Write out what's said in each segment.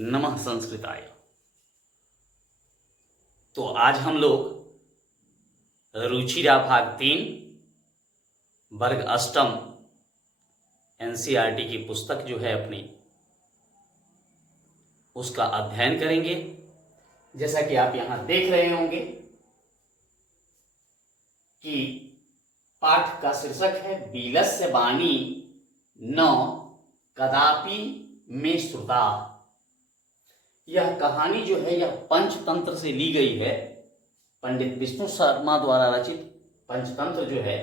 नमः संस्कृताय। तो आज हम लोग रुचिरा भाग 3 वर्ग अष्टम एनसीईआरटी की पुस्तक जो है अपनी उसका अध्ययन करेंगे। जैसा कि आप यहां देख रहे होंगे कि पाठ का शीर्षक है बीलस्य वाणी न कदापि में श्रुता। यह कहानी जो है यह पंचतंत्र से ली गई है। पंडित विष्णु शर्मा द्वारा रचित पंचतंत्र जो है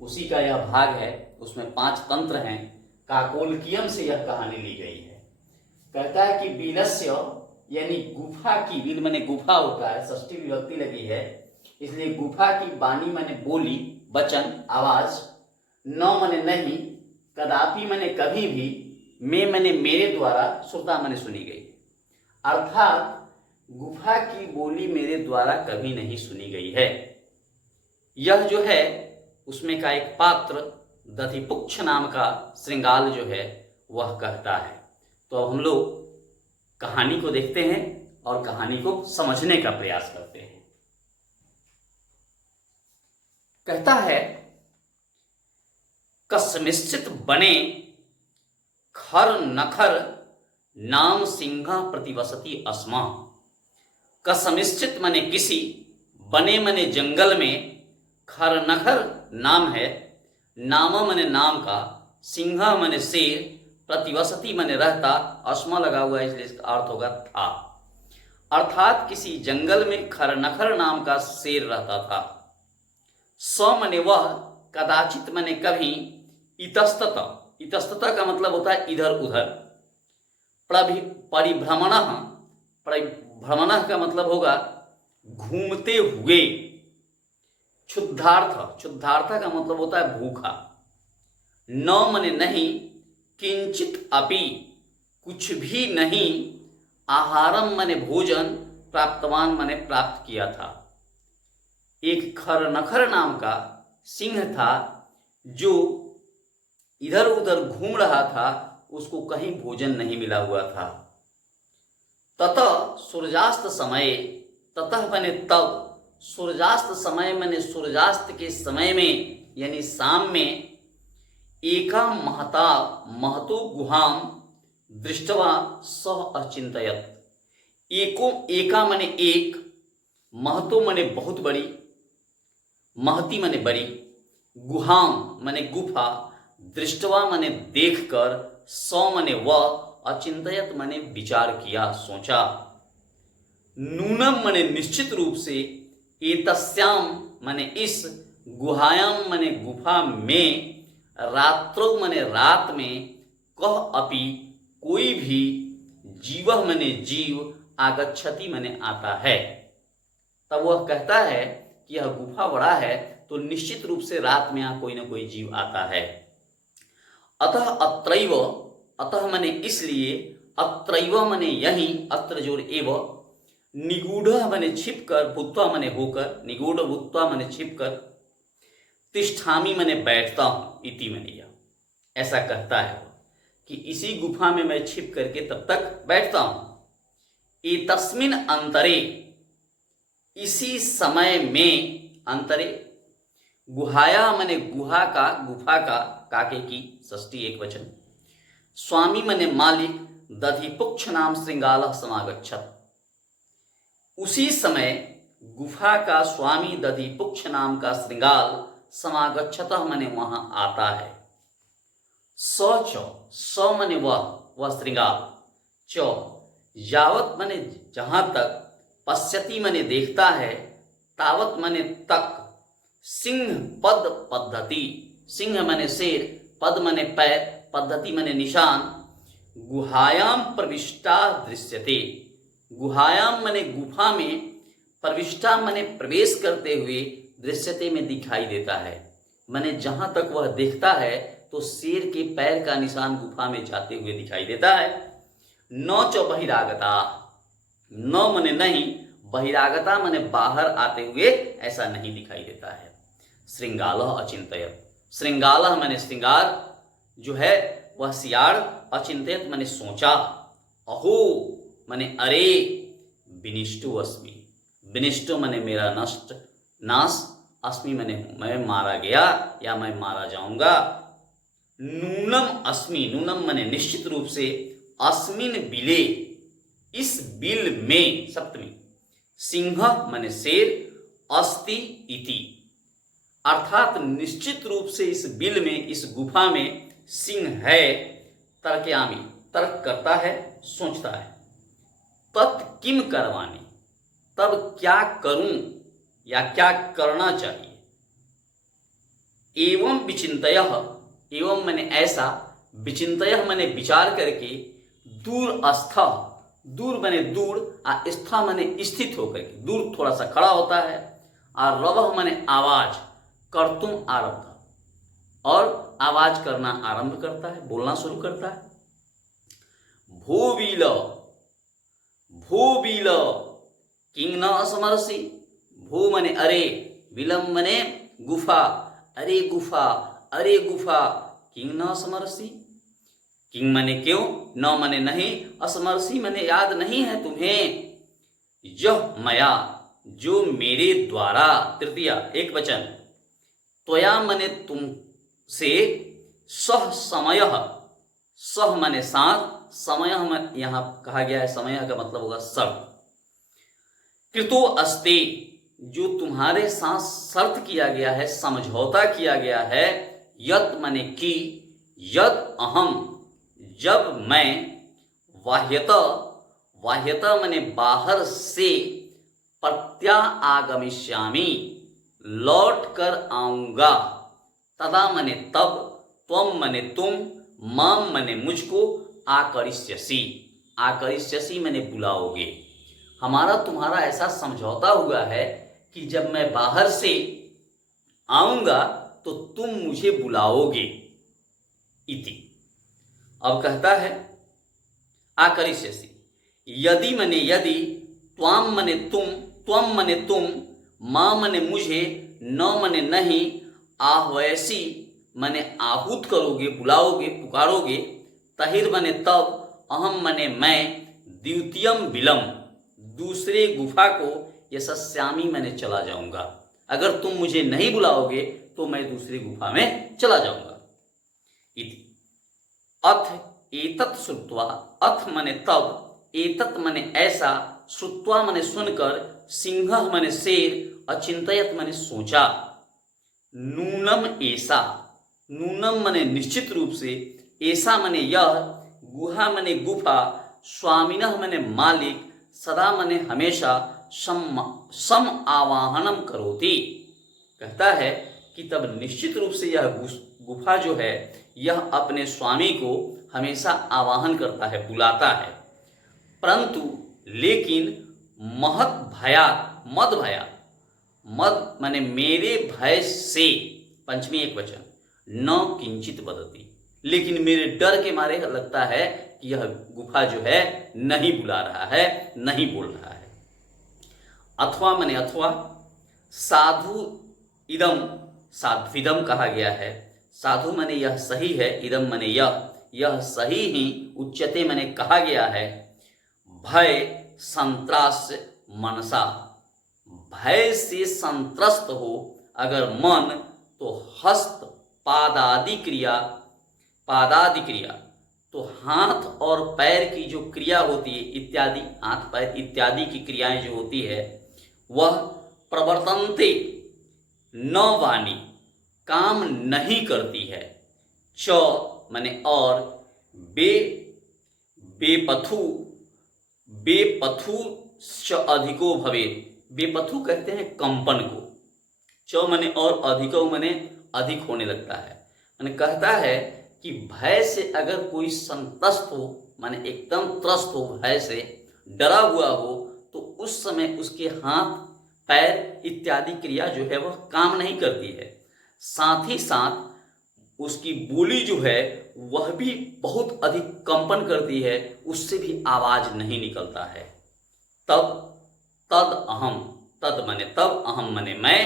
उसी का यह भाग है। उसमें 5 तंत्र हैं। काकोलकियम से यह कहानी ली गई है। कहता है कि बीलस्य यानी गुफा की, बील माने गुफा होता है, षष्ठी विभक्ति लगी है, इसलिए गुफा की वाणी माने बोली, वचन, आवाज, न माने नहीं, कदापि माने कभी भी, में माने मेरे द्वारा, श्रुता माने सुनी गई। अर्थात गुफा की बोली मेरे द्वारा कभी नहीं सुनी गई है। यह जो है उसमें का एक पात्र दधिपुक्ष नाम का श्रृंगाल जो है वह कहता है। तो अब हम लोग कहानी को देखते हैं और कहानी को समझने का प्रयास करते हैं। कहता है कस्मिश्चित बने खर नखर नाम सिंहा प्रतिवसती अस्मा। कस्मिश्चित मने किसी, बने मने जंगल में, खर नखर नाम है, नाम मने नाम का, सिंहा मने शेर, प्रतिवसती मने रहता, अस्मा लगा हुआ है इसलिए इसका अर्थ होगा था। अर्थात किसी जंगल में खरनखर नाम का शेर रहता था। स मने वह, कदाचित मने कभी, इतस्तत, इतस्तत का मतलब होता है इधर उधर, परिभ्रमण, परिभ्रमण का मतलब होगा घूमते हुए, क्षुद्धार्थ, क्षुद्धार्थ का मतलब होता है भूखा, न मने नहीं, किंचित अपि कुछ भी नहीं, आहारम मने भोजन, प्राप्तवान मने प्राप्त किया था। एक खरनखर नाम का सिंह था जो इधर उधर घूम रहा था, उसको कहीं भोजन नहीं मिला हुआ था। ततः सूर्यास्त समय, ततः बने तब, सूर्यास्त समय मने सूर्यास्त के समय में यानी शाम में, एका महता महतो गुहाम दृष्टवा सह अचिंतयत। एको, एका मने एक, महतो मने बहुत बड़ी, महती मने बड़ी, गुहाम मने गुफा, दृष्टवा मने देखकर, सौ मने वह, अचिंतयत मने विचार किया, सोचा, नूनम मने निश्चित रूप से, एतस्याम मने इस, गुहायाम मने गुफा में, रात्रो मने रात में, कह अपि कोई भी, जीवह मने जीव, आगच्छति मने आता है। तब वह कहता है कि यह गुफा बड़ा है तो निश्चित रूप से रात में यहाँ कोई ना कोई जीव आता है। अतः अत्रैव, अतः मने इसलिए, अत्रैव मने यही, अत्र जोर एव, निगूढ़ मने छिपकर, भूत्वा मने होकर, निगूढ़ भूत्वा मने छिपकर, तिष्ठामी मने बैठता हूं, इति मने यह, ऐसा कहता है कि इसी गुफा में मैं छिप करके तब तक बैठता हूं। एतस्मिन् अंतरे, इसी समय में, अंतरे, गुहाया मने गुहा का, गुफा का, काके की षष्ठी एक वचन, स्वामी मने मालिक, दधिपुक्ष नाम श्रृंगाल समागच्छत। उसी समय गुफा का स्वामी दधिपुक्ष नाम का श्रृंगाल समागच्छत मने वहां आता है। स मने वह श्रृंगाल, च यावत मने जहां तक, पश्यति मने देखता है, तावत मने तक, सिंह पद पद्धति, सिंह मने शेर, पद मने पैर, पद्धति मने निशान, गुहायाम प्रविष्टा दृश्यते, गुहायाम मने गुफा में, प्रविष्टा मने प्रवेश करते हुए, दृश्यते में दिखाई देता है। मने जहां तक वह देखता है तो शेर के पैर का निशान गुफा में जाते हुए दिखाई देता है। न च बहिरागता, न मने नहीं, बहिरागता मने बाहर आते हुए, ऐसा नहीं दिखाई देता है। श्रृंगाल अचिंतयत, श्रृंगाल मने श्रृंगार जो है वह सियाड़, अचिंतयत मने सोचा, अहो माने अरे, विनिष्टो अस्मि, विनिष्टो माने मेरा नष्ट, नाश, अस्मि माने हूं, मैं मारा गया या मैं मारा जाऊंगा। नूनम अस्मि, नूनम माने निश्चित रूप से, अस्मिन बिले, इस बिल में, सप्तमी, सिंह माने शेर, अस्ति इति, अर्थात निश्चित रूप से इस बिल में, इस गुफा में सिंह है। तर्कयामी, तर्क करता है, सोचता है। तत् किम करवानी, तब क्या करूं या क्या करना चाहिए। एवं विचिंतयः, एवं माने ऐसा, विचिंतयः माने विचार करके, दूरस्थ, दूर माने दूर, स्थ माने स्थित होकर के, दूर थोड़ा सा खड़ा होता है, और रवः माने आवाज, कर्तुम आरब्ध, और आवाज करना आरंभ करता है, बोलना शुरू करता है। भोवील, भोवील किंग न असमरसी, भो माने अरे, विलम माने गुफा, अरे गुफा, अरे गुफा, किंग न असमरसी, किंग माने क्यों, न माने नहीं, असमरसी माने याद नहीं है तुम्हें। यह मया, जो मेरे द्वारा, तृतीया एक वचन, त्वया माने तुम से, सह समय, सह माने साथ, समय यहां कहा गया है, समय का मतलब होगा शर्त। कृतो अस्ते, जो तुम्हारे साथ शर्त किया गया है, समझौता किया गया है। यत माने की, यद अहम, जब मैं, वाह्यत, वाह्यत माने बाहर से, प्रत्या आगमिष्यामि, लौट कर आऊंगा, तदा माने तब, त्वम माने तुम, माम माने मुझको, आकरिष्यसि, आकरिष्यसि माने बुलाओगे। हमारा तुम्हारा ऐसा समझौता हुआ है कि जब मैं बाहर से आऊंगा तो तुम मुझे बुलाओगे, इति। अब कहता है आकरिष्यसि, यदि माने यदि, त्वाम माने तुम, त्वम माने तुम, मां माने मुझे, न माने नहीं, आह्वयसी माने आहूत करोगे, बुलाओगे, पुकारोगे, तहिर माने तब, अहम माने मैं, द्वितीयम बिलम, दूसरे गुफा को, यशस्यामी माने चला जाऊंगा। अगर तुम मुझे नहीं बुलाओगे तो मैं दूसरी गुफा में चला जाऊंगा, इति। अथ एतत् श्रुत्वा, अथ माने तब, एतत् माने ऐसा, श्रुत्वा माने सुनकर, सिंह माने शेर, अचिंतयत माने सोचा, नूनम ऐसा, नूनम माने निश्चित रूप से, ऐसा माने यह, गुहा माने गुफा, स्वामिनः माने मालिक, सदा माने हमेशा, सम आवाहनम करोति, कहता है कि तब निश्चित रूप से यह गुफा जो है, यह अपने स्वामी को हमेशा आवाहन करता है, बुलाता है। परंतु लेकिन महत भयात, मद भयात, मद माने मेरे भय से, पंचमी एक वचन, न किंचित वदति, लेकिन मेरे डर के मारे लगता है कि यह गुफा जो है नहीं बुला रहा है, नहीं बोल रहा है। अथवा माने अथवा, साधु इदम, साध्विदम कहा गया है, साधु माने यह सही है, इदम माने यह सही ही, उच्यते माने कहा गया है। भय संत्रास मनसा, भय से संत्रस्त हो अगर मन, तो हस्त पादादि क्रिया, पादादि क्रिया तो हाथ और पैर की जो क्रिया होती है, इत्यादि, हाथ पैर इत्यादि की क्रियाएं जो होती है, वह प्रवर्तन्ते, न वाणी, काम नहीं करती है, च माने और, बेपथु, बेपथु च अधिको भवेत्, बेपथु कहते हैं कंपन को, च माने और, अधिको माने अधिक होने लगता है। माने कहता है कि भय से अगर कोई संतस्त हो, माने एकदम त्रस्त हो, भय से डरा हुआ हो, तो उस समय उसके हाथ पैर इत्यादि क्रिया जो है वह काम नहीं करती है। साथ ही साथ उसकी बोली जो है वह भी बहुत अधिक कंपन करती है, उससे भी आवाज नहीं निकलता है। तब तद अहम, तद माने तब, अहम माने मैं,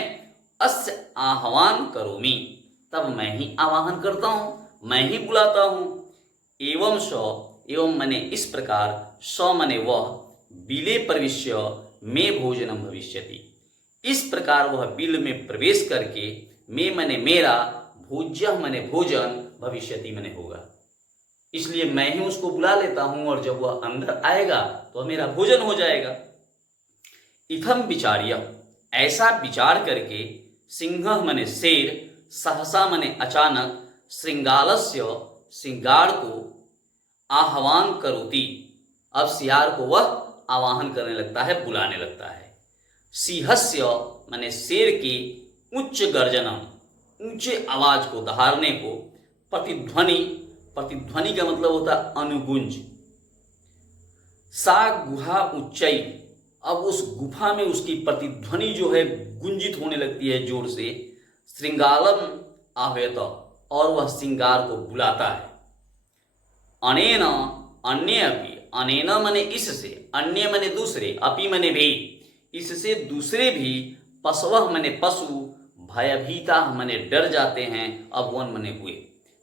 अस्य आह्वान करोमि, तब मैं ही आवाहन करता हूँ, मैं ही बुलाता हूँ। एवं स, एवं मने इस प्रकार स मने वह बिले प्रविश्य में भोजनम भविष्यति, इस प्रकार वह बिल में प्रवेश करके में मने मेरा, भोज्य मने भोजन, भविष्यति मने होगा। इसलिए मैं ही उसको बुला लेता हूं और जब वह अंदर आएगा तो मेरा भोजन हो जाएगा। इथम विचार्य, ऐसा विचार करके सिंह मने शेर, सहसा मने अचानक, श्रृंगालस्य श्रृंगार को आह्वान करोति, अब सियार को वह आवाहन करने लगता है, बुलाने लगता है। सिंहस्य माने शेर की उच्च गर्जनम, ऊंचे आवाज को दहाड़ने को, प्रतिध्वनि, प्रतिध्वनि का मतलब होता है अनुगुंज, सा गुहा उच्चई, अब उस गुफा में उसकी प्रतिध्वनि जो है गुंजित होने लगती है जोर से। श्रृंगालम आह्वयत, और वह श्रृंगार को बुलाता है। अनेन अन्य अपि, अनेन मने इससे, अन्य मने दूसरे, अपि मने भी, इससे दूसरे भी, पशवः मने पशु, भयभीता मने डर जाते हैं, अभवन मने हुए,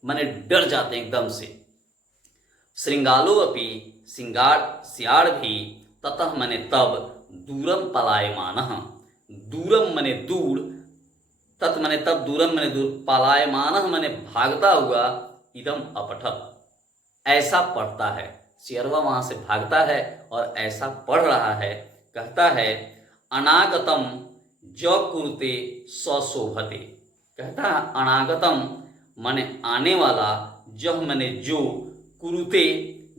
मने डर जाते हैं एकदम से। श्रृंगालो अपि, श्रृंगार सियार भी, ततः मने तब, दूरम पलायमानः, दूरम मने दूर, तत् मने तब, दूरम मने दूर, पलायमानः मने भागता हुआ, इदम अपठत, ऐसा पढ़ता है। शेरवा वहां से भागता है और ऐसा पढ़ रहा है। कहता है अनागतम ज कुरुते सशोभते, कहता है अनागतम मने आने वाला, जह मने जो, कुरुते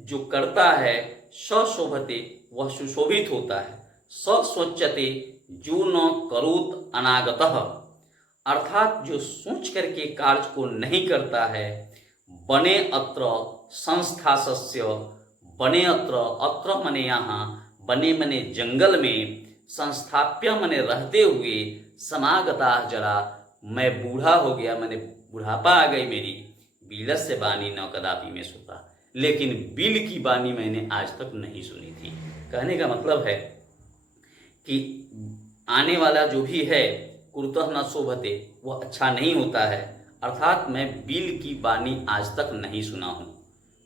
जो करता है, सशोभते वह सुशोभित होता है, सस्वच्छते जो न करोत अनागतः, अर्थात जो सोच करके कार्य को नहीं करता है। बने अत्र संस्थासस्य, बने अत्र, अत्र मने यहाँ, बने मने जंगल में, संस्थाप्य मने रहते हुए, समागता जरा, मैं बूढ़ा हो गया, मैंने बुढ़ापा आ गई मेरी, बिलस से बानी न कदापि में सुता, लेकिन बिल की बानी मैंने आज तक नहीं सुनी थी। कहने का मतलब है कि आने वाला जो भी है, कुरुतः न शोभते, वह अच्छा नहीं होता है, अर्थात मैं बिल की बानी आज तक नहीं सुना हूँ।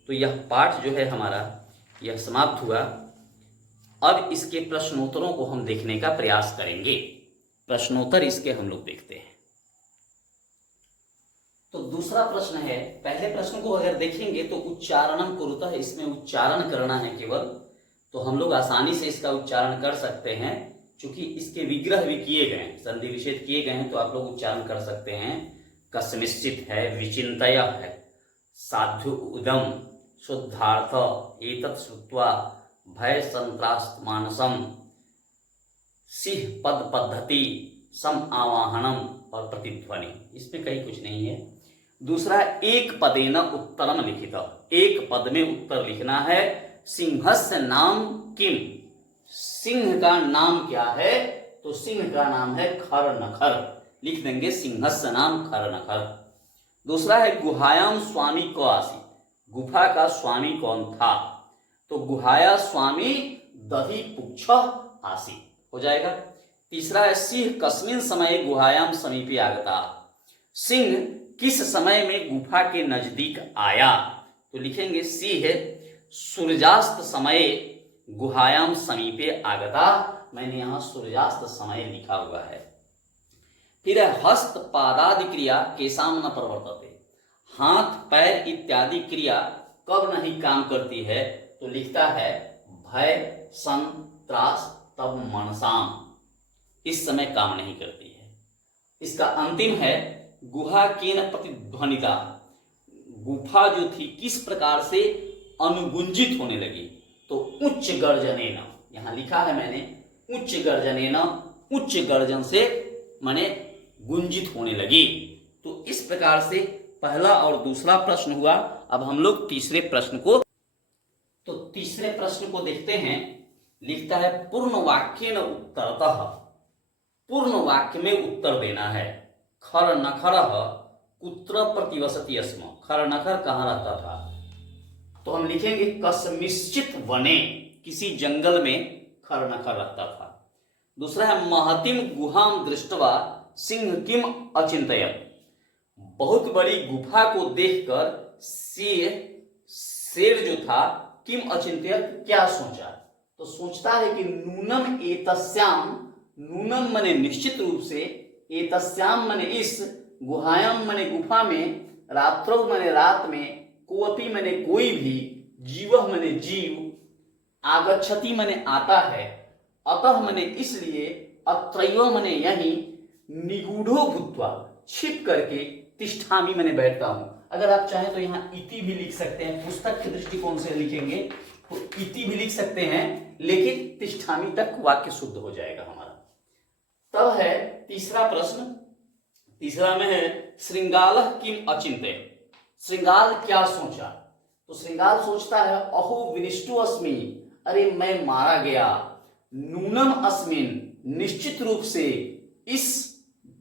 तो यह पाठ जो है हमारा यह समाप्त हुआ। अब इसके प्रश्नोत्तरों को हम देखने का प्रयास करेंगे। प्रश्नोत्तर इसके हम लोग देखते हैं। तो दूसरा प्रश्न है, पहले प्रश्न को अगर देखेंगे तो उच्चारणम कुरुतः, इसमें उच्चारण करना है केवल, तो हम लोग आसानी से इसका उच्चारण कर सकते हैं, क्योंकि इसके विग्रह भी किए गए हैं, संधि विच्छेद किए गए हैं, तो आप लोग उच्चारण कर सकते हैं। कस्मिश्चित है, विचिंतय है, साधु उदम, शुद्धार्थ, एतत् श्रुत्वा भय संत्रास्त मानसम, सिंह पद पद्धति, सम आवाहनम और प्रतिध्वनि, इसमें कहीं कुछ नहीं है। दूसरा, एक पदेन उत्तरम लिखित, एक पद में उत्तर लिखना है। सिंहस्य नाम किम, सिंह का नाम क्या है, तो सिंह का नाम है खर नखर, लिख देंगे सिंहस्य नाम खर नखर। दूसरा है गुहायाम स्वामी को आसी, गुफा का स्वामी कौन था, तो गुहाया स्वामी दधि पुक्ष आसी हो जाएगा। तीसरा है सिंह कस्मिन समय गुहायाम समीपे आगता, सिंह किस समय में गुफा के नजदीक आया, तो लिखेंगे सिंह सूर्यास्त समय गुहायाम समीपे आगता, मैंने यहाँ सूर्यास्त समय लिखा हुआ है। फिर है हस्त पादादि क्रिया केसाम न प्रवर्तते, हाथ पैर इत्यादि क्रिया कब नहीं काम करती है, तो लिखता है भय सन त्रास तब मनसाम, इस समय काम नहीं करती है। इसका अंतिम है गुहा केन प्रतिध्वनिता, गुफा जो थी किस प्रकार से अनुगुंजित होने लगी, तो उच्च गर्जनेन, यहां लिखा है मैंने उच्च गर्जनेन, उच्च गर्जन से माने गुंजित होने लगी। तो इस प्रकार से पहला और दूसरा प्रश्न हुआ। अब हम लोग तीसरे प्रश्न को, तो तीसरे प्रश्न को देखते हैं। लिखता है पूर्ण वाक्य न उत्तरतः, पूर्ण वाक्य में उत्तर देना है। खर नखर कुत्र प्रतिवसति स्म, खर नखर कहाँ रहता था, तो हम लिखेंगे कस्मिश्चित वने, किसी जंगल में खर नखर रहता था। दूसरा है महतिम गुहाम दृष्टवा सिंह किम अचिंतयत्, बहुत बड़ी गुफा को देखकर शेर जो था किम अचिंत्यत, क्या सोचा? तो सोचता है कि नूनम एतस्याम, नूनम मने निश्चित रूप से, एतस्याम मने इस, गुहायाम मने गुफा में, रात्रौ मने रात में, कोअपि मने कोई भी, जीवः मने जीव, आगच्छति मने आता है, अतः मने इसलिए, अत्रैव मने यहीं, निगूढ़ो भूत्वा छिप करके, तिष्ठामि मने बैठता हूं। अगर आप चाहें तो यहाँ इति भी लिख सकते हैं, पुस्तक के दृष्टिकोण से लिखेंगे तो इति भी लिख सकते हैं, लेकिन तिष्ठामि तक वाक्य शुद्ध हो जाएगा हमारा। तब है तीसरा प्रश्न, तीसरा में है श्रृंगालः किम अचिंत्य, श्रृंगाल क्या सोचा? तो श्रृंगाल सोचता है अहो विनिष्टो अस्मि, अरे मैं मारा गया, नूनम अस्मिन, निश्चित रूप से, इस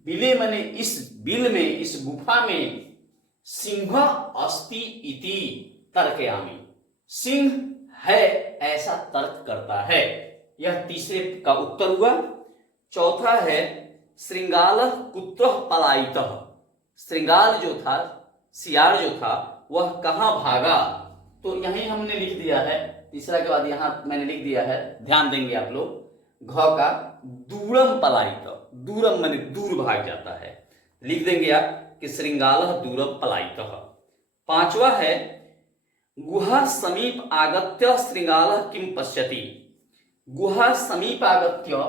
बिले मने इस बिल में, इस गुफा में, सिंह अस्ति इति तर्कयामि, सिंह है ऐसा तर्क करता है। यह तीसरे का उत्तर हुआ। चौथा है श्रृंगालः कुत्रः पलायितः, श्रृंगाल जो था, सियार जो था, वह कहां भागा? तो यहीं हमने लिख दिया है, तीसरा के बाद यहां मैंने लिख दिया है, ध्यान देंगे आप लोग, घ का दूरम पलायित, दूरम माने दूर भाग जाता है, लिख देंगे आप कि श्रृंगालः दूरम पलायितः। पांचवा है गुहा समीप आगत्य श्रृंगालः किम पश्यति, गुहा समीप आगत्य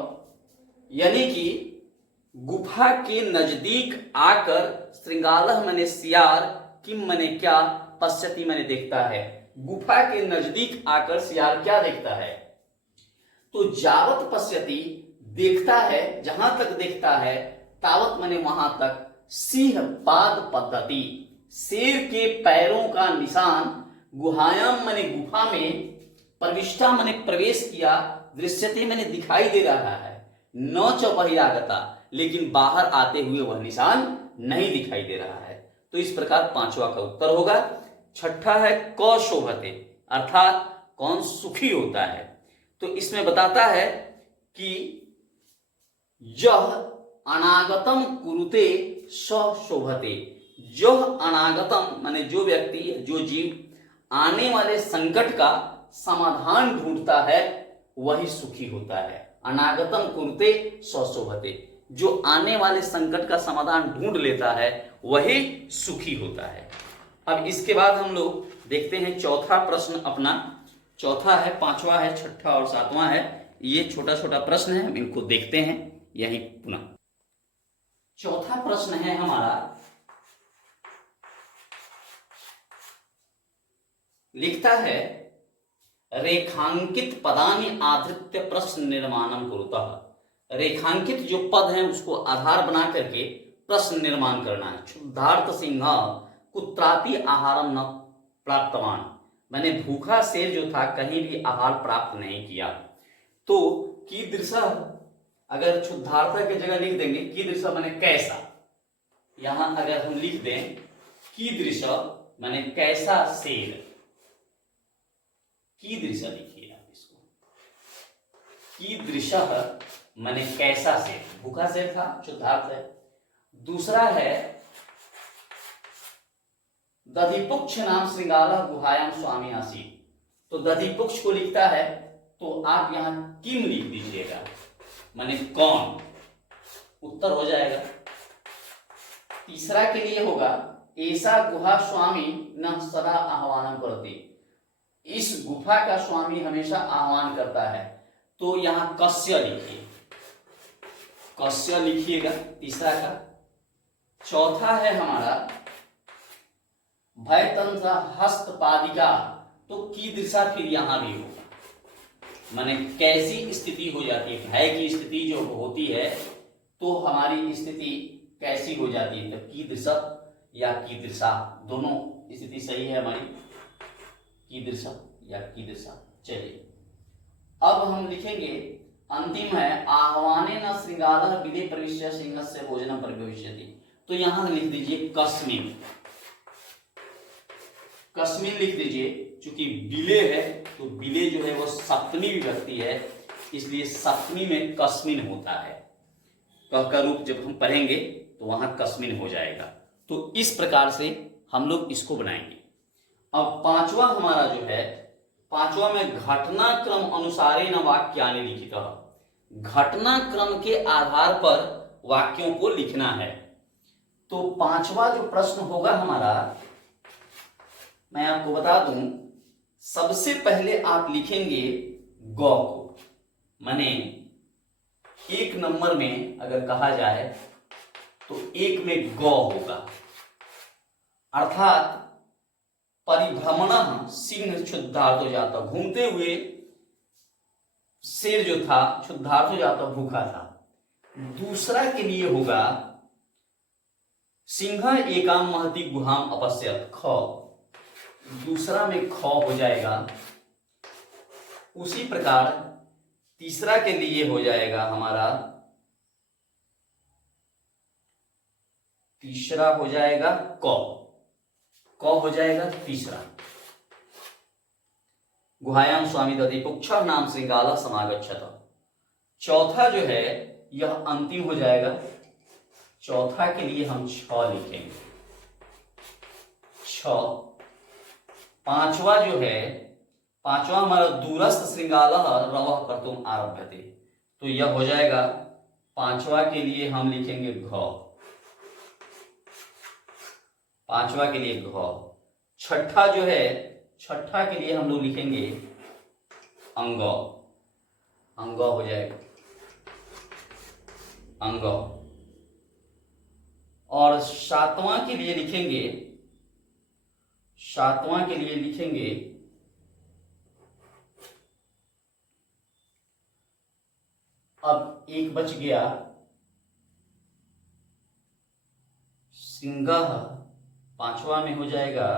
यानी कि गुफा के नजदीक आकर, श्रृंगालः माने सियार, किम माने क्या, पश्यति माने देखता है, गुफा के नजदीक आकर सियार क्या देखता है? तो जावत पश्यति देखता है, जहां तक देखता है, तावत माने वहां तक, सिंह पाद पद्धति, शेर के पैरों का निशान, गुहायाम माने गुफा में, प्रविष्टा माने प्रवेश किया, दृश्यते माने दिखाई दे रहा है, न च बहिरागता, लेकिन बाहर आते हुए वह निशान नहीं दिखाई दे रहा है। तो इस प्रकार पांचवा का उत्तर होगा। छठा है क शोभते, अर्थात कौन सुखी होता है? तो इसमें बताता है कि यह अनागतम कुरुते स शोभते, यह अनागतम माने जो व्यक्ति, जो जीव आने वाले संकट का समाधान ढूंढता है वही सुखी होता है। अनागतम कुरुते स शोभते, जो आने वाले संकट का समाधान ढूंढ लेता है वही सुखी होता है। अब इसके बाद हम लोग देखते हैं चौथा प्रश्न अपना, चौथा है, पांचवा है, छठा और सातवां है, ये छोटा छोटा प्रश्न है, हम इनको देखते हैं यही पुनः। चौथा प्रश्न है हमारा, लिखता है रेखांकित पदानि आधृत्य प्रश्न निर्माणम कुरुतः, रेखांकित जो पद हैं उसको आधार बना करके प्रश्न निर्माण करना है। क्षुद्धार्त सिंह कुत्रापि आहारम न प्राप्तवान, मैंने भूखा शेर जो था कहीं भी आहार प्राप्त नहीं किया। तो कीदृश, अगर क्षुद्धार्थ के जगह लिख देंगे कीदृश माने कैसा, यहां अगर हम लिख दें कीदृश माने कैसा शेर, कीदृश लिखिए आप इसको, कीदृश माने कैसा शेर, भूखा शेर था, क्षुद्धार्थ है। दूसरा है दधिपुक्ष नाम श्रृंगालः गुहायाम स्वामी आसीत, तो दधिपुक्ष को लिखता है तो आप यहां किम लिख दीजिएगा, माने कौन, उत्तर हो जाएगा। तीसरा के लिए होगा ऐसा गुहा स्वामी न सदा आह्वान करती, इस गुफा का स्वामी हमेशा आह्वान करता है, तो यहां कस्य लिखिए, कस्य लिखिएगा तीसरा का। चौथा है हमारा भयतंत्र हस्तपादिका, तो कीदृशा फिर यहां भी होगा, माने कैसी स्थिति हो जाती है, भय की स्थिति जो होती है तो हमारी स्थिति कैसी हो जाती है, तो कीदृशा या कीदृशा दोनों स्थिति सही है हमारी, कीदृशा या कीदृशा। चलिए अब हम लिखेंगे, अंतिम है आह्वाने न श्रृंगालः विदे प्रविश्य सिंहस्य भोजनम प्रविश्यति, तो यहां लिख दीजिए कस्मिन, कस्मिन लिख दीजिए, चूंकि बिले है तो बिले जो है वो सप्तमी विभक्ति है, इसलिए सप्तमी में कस्मिन होता है, क का रूप जब हम पढ़ेंगे तो वहां कस्मिन हो जाएगा। तो इस प्रकार से हम लोग इसको बनाएंगे। अब पांचवा हमारा जो है पांचवा में घटनाक्रम अनुसारेण वाक्यानि लिखितः, घटनाक्रम के आधार पर वाक्यों को लिखना है। तो पांचवा जो प्रश्न होगा हमारा, मैं आपको बता दूं, सबसे पहले आप लिखेंगे गौ को, माने एक नंबर में अगर कहा जाए तो एक में गौ होगा, अर्थात परिभ्रमण सिंह क्षुद्धार्तो जाता, घूमते हुए शेर जो था क्षुद्धार्तो जाता भूखा था। दूसरा के लिए होगा सिंह एकाम महती गुहाम अपश्यत, ख, दूसरा में ख हो जाएगा। उसी प्रकार तीसरा के लिए हो जाएगा हमारा, तीसरा हो जाएगा क, क हो जाएगा तीसरा। गुहायाम स्वामी दधि पुक्ष नाम श्रृंगाला समागच्छत। चौथा जो है यह अंतिम हो जाएगा, चौथा के लिए हम छ लिखेंगे, छ। पांचवा जो है, पांचवा हमारा दूरस्थ श्रृंगाला रवः कर्तुम आरभ्यते, तो यह हो जाएगा, पांचवा के लिए हम लिखेंगे घ, पांचवा के लिए घ। छठा जो है, छठा के लिए हम लोग लिखेंगे अंग, अंग हो जाएगा, अंग। और सातवां के लिए लिखेंगे, सातवां के लिए लिखेंगे अब एक बच गया सिंह, पांचवा में हो जाएगा,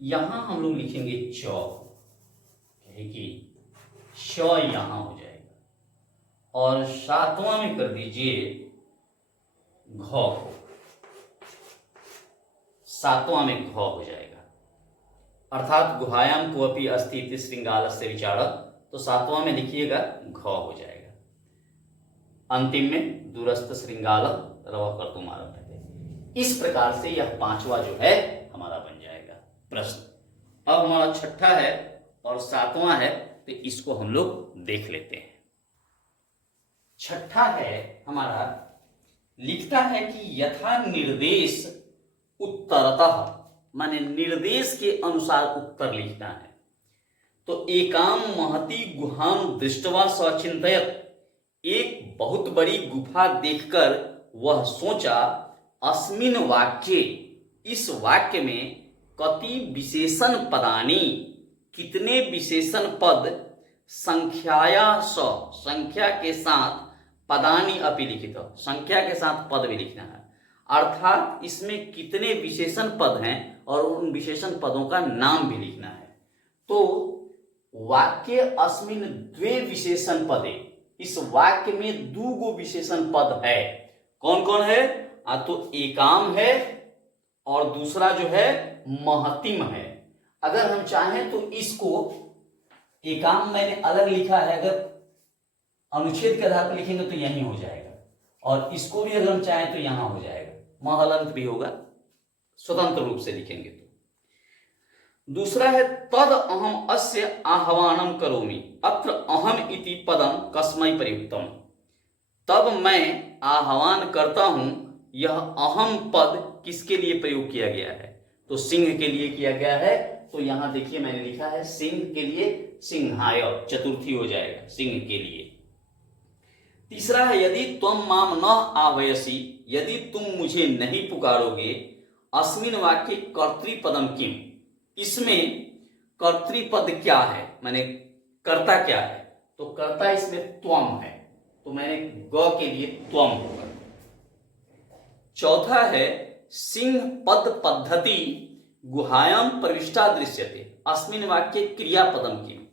यहां हम लोग लिखेंगे च, कि श यहां हो जाएगा, और सातवां में कर दीजिए घ को, सातवां में घ हो जाएगा, अर्थात गुहायाम को अपि अस्ति इति श्रृंगालस्य विचार, तो सातवां में लिखिएगा घ हो जाएगा। अंतिम में दूरस्थ श्रृंगाल रवः कर्तुम आरभ्यते। इस प्रकार से यह पांचवा जो है हमारा बन जाएगा प्रश्न। अब हमारा छठा है और सातवां है, तो इसको हम लोग देख लेते हैं। छठा है हमारा, लिखता है कि यथा निर्देश उत्तरतः, माने निर्देश के अनुसार उत्तर लिखना है। तो एकाम महती गुहाम दृष्टवा सचिंतयत, एक बहुत बड़ी गुफा देखकर वह सोचा, अस्मिन वाक्ये, इस वाक्य में कति विशेषण पदानी, कितने विशेषण पद, संख्याया स, संख्या के साथ, पदानी अपि लिखित, संख्या के साथ पद भी लिखना है, अर्थात इसमें कितने विशेषण पद हैं और उन विशेषण पदों का नाम भी लिखना है। तो वाक्य अस्मिन द्वे विशेषण पदे, इस वाक्य में दो गो विशेषण पद है। कौन कौन है? तो एकाम है और दूसरा जो है महतिम है। अगर हम चाहें तो इसको, एकाम मैंने अलग लिखा है, अगर अनुच्छेद के आधार पर लिखेंगे तो यही हो जाएगा, और इसको भी अगर हम चाहें तो यहां हो जाएगा, महलंत भी होगा, स्वतंत्र रूप से लिखेंगे तो। दूसरा है तद अहम अस्य आह्वानम करोमि, अत्र अहम इति पदम कस्मै प्रयुक्तम, तब मैं आह्वान करता हूं, यह अहम पद किसके लिए प्रयोग किया गया है? तो सिंह के लिए किया गया है। तो यहां देखिए मैंने लिखा है सिंह के लिए सिंहाय, चतुर्थी हो जाएगा सिंह के लिए। तीसरा है यदि त्वम माम न आह्वयसि, यदि तुम मुझे नहीं पुकारोगे, अस्मिन वाक्य कर्तृपदम किम, इसमें कर्तृपद क्या है, माने कर्ता क्या है? तो कर्ता इसमें त्वम है, तो मैंने ग के लिए त्वम होगा। चौथा है सिंह पद पद्धति गुहायाम प्रविष्टा दृश्यते, अस्मिन वाक्य क्रियापदम किम,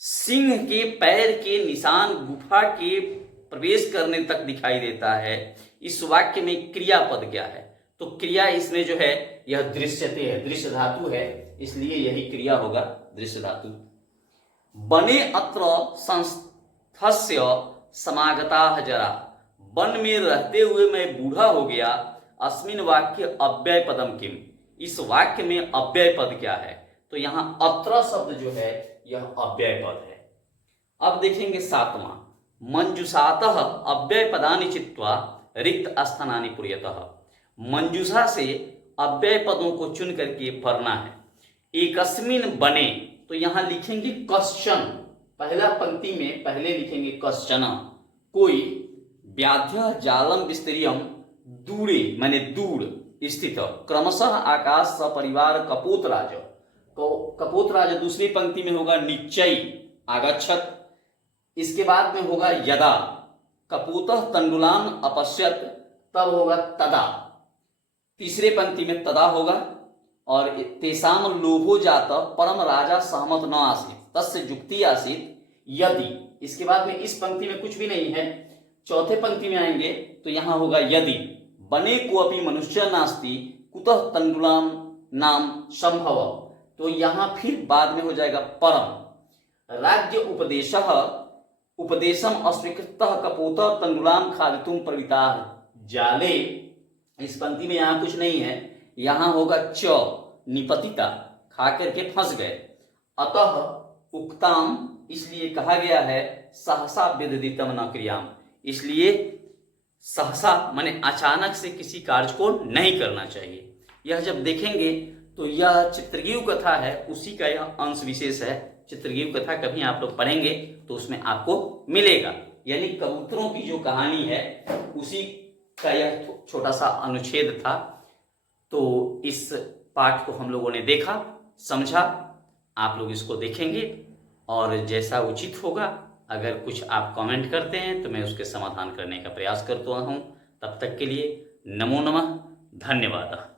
सिंह के पैर के निशान गुफा के प्रवेश करने तक दिखाई देता है, इस वाक्य में क्रियापद क्या है? तो क्रिया इसमें जो है यह दृश्यते है, दृश्य धातु है, इसलिए यही क्रिया होगा, दृश्य धातु। बने अत्र संस्थस्य समागताः जरा, वन में रहते हुए मैं बूढ़ा हो गया, अस्मिन वाक्य अव्यय पदम किम, इस वाक्य में अव्यय पद क्या है? तो यहाँ अत्र शब्द जो है यह अव्यय पद है। अब देखेंगे 7वां, मंजूषातः अव्यय पदानि चित्वा रिक्त स्थानानि पूर्यतः। मंजूषा से अव्यय पदों को चुन करके भरना है। एकस्मिन बने, तो यहां लिखेंगे क्वेश्चन, पहला पंक्ति में पहले लिखेंगे क्वेश्चन, कोई व्याध्य जालम विस्तरियम दूरे माने दूर स्थित क्रमशः आकाश सपरिवार कपोतराज। कपोतराज दूसरी पंक्ति में होगा निश्चय आगच्छत। इसके बाद में होगा यदा कपूतः तंडुलान अपश्यत, तब होगा तदा। तीसरे पंक्ति में तदा होगा। और तेसाम लोभो जात परम राजा सहमत न आसीत तस्य जुक्ति आसीत यदि। इसके बाद में इस पंक्ति में कुछ भी नहीं है। चौथे पंक्ति में आएंगे तो यहां होगा यदि बने को अपनी मनुष्य नास्ति कुतः तंडुलाम नाम संभव, तो यहां फिर बाद में हो जाएगा परम। राज्य उपदेशः उपदेशम अस्वीकृतः कपोतः तंडुलाम खादितुम प्रवृत्ताः जाले। इस पंक्ति में यहां कुछ नहीं है, यहां होगा च निपतिता, खा करके फंस गए। अतः उक्ताम, इसलिए कहा गया है सहसा विदितम न क्रियाम, इसलिए सहसा माने अचानक से किसी कार्य को नहीं करना चाहिए। यह जब देखेंगे तो यह चित्रगीव कथा है, उसी का यह अंश विशेष है। चित्रगीव कथा कभी आप लोग पढ़ेंगे तो उसमें आपको मिलेगा, यानी कबूतरों की जो कहानी है उसी का यह छोटा सा अनुच्छेद था। तो इस पाठ को हम लोगों ने देखा, समझा। आप लोग इसको देखेंगे और जैसा उचित होगा, अगर कुछ आप कमेंट करते हैं तो मैं उसके समाधान करने का प्रयास करता हूं। तब तक के लिए नमो नमः, धन्यवाद।